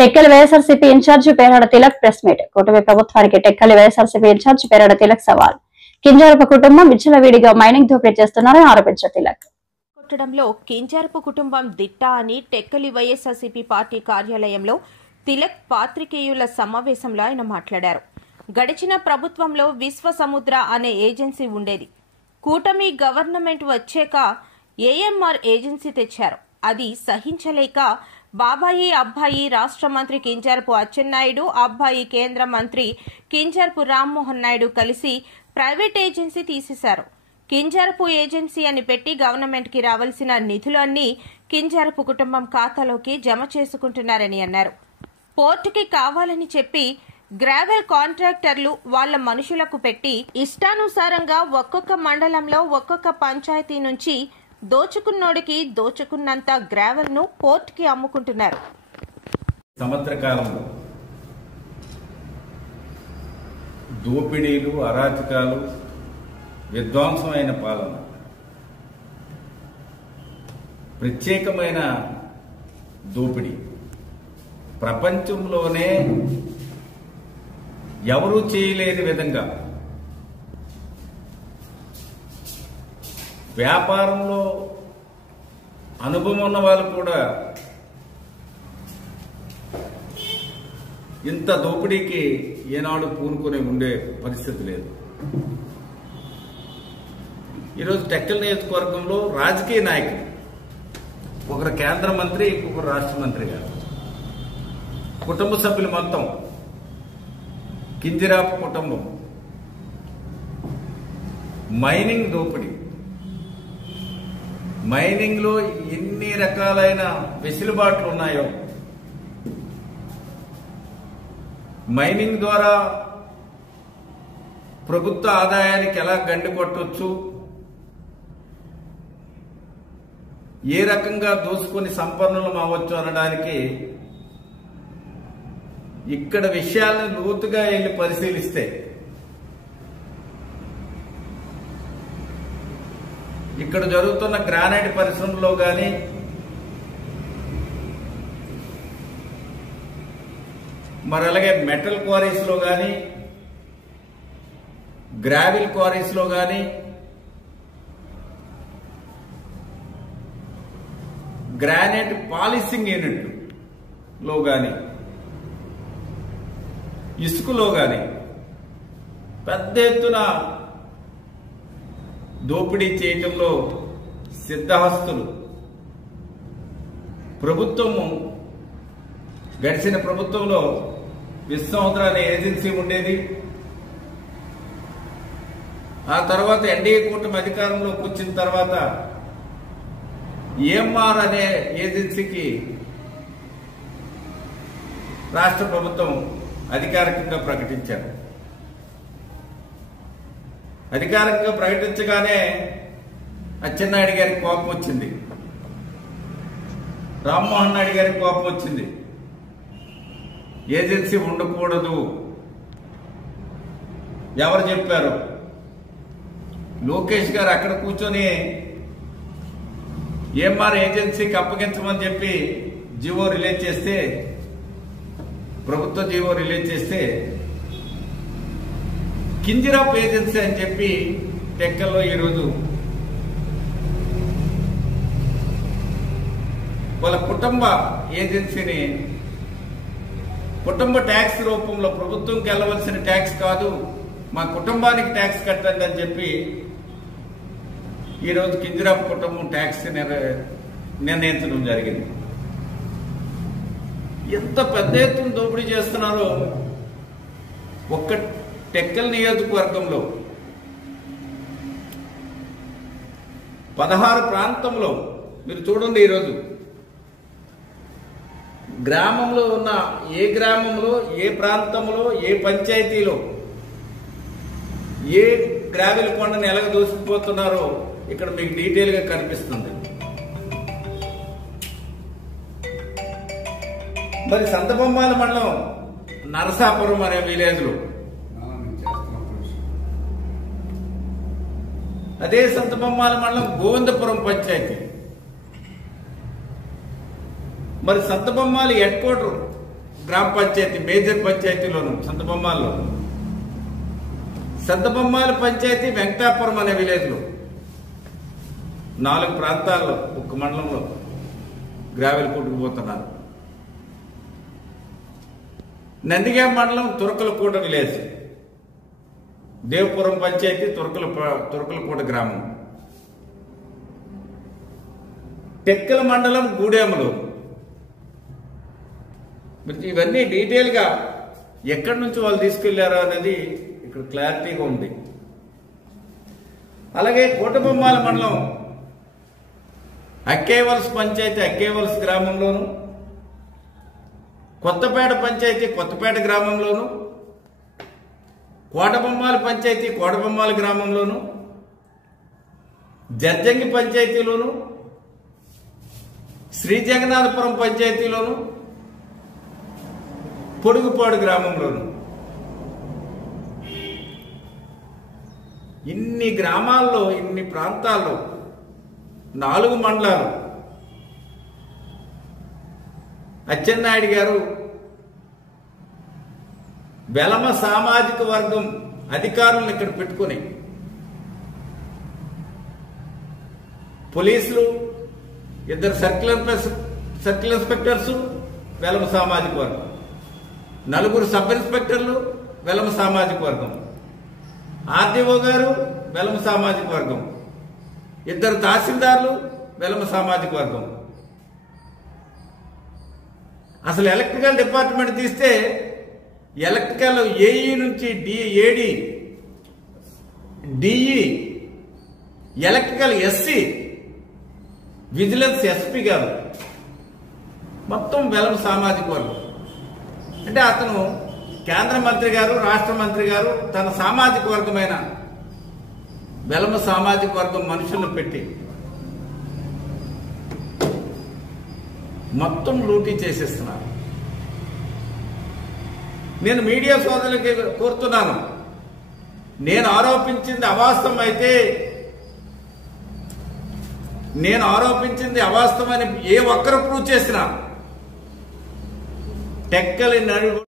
Tekkali YSRCP incharge Perada Tilak press meet. కూటమి ప్రభుత్వానికి Tekkali YSRCP incharge Perada Tilak సవాల్. కింజారపు కుటుంబం విచ్చలవిడిగా మైనింగ్ దోపిడీ చేస్తున్నారని ఆరోపించారు తిలక్. కొట్టడంలో కింజారపు కుటుంబం దిట్ట అని టెక్కలి వైఎస్ఆర్సీపీ పార్టీ కార్యాలయంలో తిలక్ పాత్రికేయుల సమావేశంలో ఆయన మాట్లాడారు. గడిచిన ప్రభుత్వంలో విశ్వసముద్ర అనే ఏజెన్సీ ఉండేది. కూటమి గవర్నమెంట్ వచ్చాక ఏఎంఆర్ ఏజెన్సీ తెచ్చారు. అది సహించలేక బాబాయి అబ్బాయి రాష్ట్ర మంత్రి కింజారపు అచ్చెన్నాయుడు, అబ్బాయి కేంద్ర మంత్రి కింజారపు రామ్మోహన్ నాయుడు కలిసి ప్రైవేట్ ఏజెన్సీ తీసేశారు. కింజారపు ఏజెన్సీ అని పెట్టి గవర్నమెంట్ కి రావాల్సిన నిధులన్నీ కింజారపు కుటుంబం ఖాతాలోకి జమ చేసుకుంటున్నారని అన్నారు. పోర్టుకి కావాలని చెప్పి గ్రావెల్ కాంట్రాక్టర్లు వాళ్ల మనుషులకు పెట్టి ఇష్టానుసారంగా ఒక్కొక్క మండలంలో ఒక్కొక్క పంచాయతీ నుంచి దోచుకున్నోడికి దోచుకున్నంత గ్రావెల్ ను పోర్టుకి అమ్ముకుంటున్నారు. సంవత్సర కాలంలో దోపిడీలు, అరాచకాలు, విధ్వంసమైన పాలన, ప్రత్యేకమైన దోపిడీ ప్రపంచంలోనే ఎవరూ చేయలేని విధంగా వ్యాపారంలో అనుభవం ఉన్న వాళ్ళు కూడా ఇంత దోపిడీకి ఏనాడు పూనుకొని ఉండే పరిస్థితి లేదు. ఈరోజు టెక్కలి నియోజకవర్గంలో రాజకీయ నాయకులు, ఒకరు కేంద్ర మంత్రి, ఇంకొకరు రాష్ట్ర మంత్రి గారు, కుటుంబ సభ్యులు మొత్తం కింజరాపు కుటుంబం మైనింగ్ దోపిడీ, మైనింగ్ లో ఎన్ని రకాలైన వెసులుబాట్లు ఉన్నాయో, మైనింగ్ ద్వారా ప్రభుత్వ ఆదాయానికి ఎలా గండి కొట్టొచ్చు, ఏ రకంగా దోసుకొని సంపన్నులం అవ్వచ్చు అనడానికి ఇక్కడ విషయాలను లోతుగా వెళ్ళి పరిశీలిస్తే ఇక్కడ జరుగుతున్న గ్రానైట్ పరిశ్రమలో కానీ, మరి అలాగే మెటల్ క్వారీస్ లో కానీ, గ్రావిల్ క్వారీస్ లో కానీ, గ్రానైట్ పాలిషింగ్ యూనిట్ లో కానీ, ఇసుకలో కానీ పెద్ద ఎత్తున దోపిడీ చేయటంలో సిద్ధహస్తులు. ప్రభుత్వము గడిచిన ప్రభుత్వంలో విశ్వసముద్ర అనే ఏజెన్సీ ఉండేది. ఆ తర్వాత ఎన్డీఏ కూటమి అధికారంలోకి వచ్చిన తర్వాత ఏఎంఆర్ అనే ఏజెన్సీకి రాష్ట్ర ప్రభుత్వం అధికారికంగా ప్రకటించారు. అధికారికంగా ప్రకటించగానే అచ్చెన్నాయుడు గారికి కోపం వచ్చింది, రామ్మోహన్ నాయుడు గారికి కోపం వచ్చింది. ఏజెన్సీ ఉండకూడదు. ఎవరు చెప్పారు? లోకేష్ గారు అక్కడ కూర్చొని ఏఎంఆర్ ఏజెన్సీకి అప్పగించమని చెప్పి జీవో రిలీజ్ చేస్తే, ప్రభుత్వ జీవో రిలీజ్ చేస్తే కింజరాపు ఏజెన్సీ అని చెప్పి టెక్కల్లో ఈరోజు వాళ్ళ కుటుంబ ఏజెన్సీని కుటుంబ ట్యాక్స్ రూపంలో ప్రభుత్వంకి వెళ్ళవలసిన ట్యాక్స్ కాదు, మా కుటుంబానికి ట్యాక్స్ కట్టండి అని చెప్పి ఈరోజు కింజరాపు కుటుంబం ట్యాక్స్ నిర్ణయించడం జరిగింది. ఎంత పెద్ద ఎత్తున దోపిడీ చేస్తున్నారో ఒక్క టెక్కలి నియోజకవర్గంలో 16 ప్రాంతంలో మీరు చూడండి. ఈరోజు గ్రామంలో ఉన్న ఏ గ్రామంలో, ఏ ప్రాంతంలో, ఏ పంచాయతీలో ఏ గ్రావెల్ కొండను ఎలాగ దూసుకుపోతున్నారో ఇక్కడ మీకు డీటెయిల్ గా కనిపిస్తుంది. మరి సంతబొమ్మాల మండలం నరసాపురం అనే విలేజ్ లో, అదే సంతబొమ్మాల మండలం గోవిందపురం పంచాయతీ, మరి సంతబొమ్మాలి హెడ్ క్వార్టర్ గ్రామ పంచాయతీ మేజర్ పంచాయతీలోను సంతబొమ్మాల పంచాయతీ వెంకటాపురం అనే విలేజ్లో 4 ప్రాంతాల్లో ఒక్క మండలంలో గ్రావెల్ కొట్టుకుపోతున్నారు. నందిగామ మండలం తురకలకోట విలేజ్, దేవపురం పంచాయతీ తురకలకోట గ్రామం, టెక్కల మండలం గూడెంలో. ఇవన్నీ డీటెయిల్గా ఎక్కడి నుంచి వాళ్ళు తీసుకెళ్లారో అనేది ఇక్కడ క్లారిటీగా ఉంది. అలాగే కోటబొమ్మాల మండలం అక్కేవలస పంచాయతీ అక్కేవలస గ్రామంలోను, కొత్తపేట పంచాయతీ కొత్తపేట గ్రామంలోను, కోటబొమ్మాల పంచాయతీ కోటబొమ్మాల గ్రామంలోను, జర్జంగి పంచాయతీలోను, శ్రీ జగన్నాథపురం పంచాయతీలోను, పొడుగుపాడు గ్రామంలోను. ఇన్ని గ్రామాల్లో ఇన్ని ప్రాంతాల్లో 4 మండలాలు అచ్చెన్నాయుడు గారు వెలమ సామాజిక వర్గం అధికారులను ఇక్కడ పెట్టుకుని పోలీసులు, 2 సర్కిల్ ఇన్స్పెక్టర్స్ వెలమ సామాజిక వర్గం, 4 సబ్ ఇన్స్పెక్టర్లు వెలమ సామాజిక వర్గం, ఆర్డీఓ గారు వెలమ సామాజిక వర్గం, 2 తహసీల్దార్లు వెలమ సామాజిక వర్గం. అసలు ఎలక్ట్రికల్ డిపార్ట్మెంట్ తీస్తే ఎలక్ట్రికల్ ఏఈ నుంచి AD, DE, electrical SC, vigilance SP గారు మొత్తం వెలమ సామాజిక వర్గం. అంటే అతను కేంద్ర మంత్రి గారు రాష్ట్ర మంత్రి గారు తన సామాజిక వర్గమైన వెలమ సామాజిక వర్గం మనుషులను పెట్టి మొత్తం లూటీ చేసేస్తున్నారు. నేను మీడియా సోదరులకి కోరుతున్నాను, నేను ఆరోపించింది అవాస్తవమని ఏ ఒక్కరు ప్రూవ్ చేసినా టెక్కలి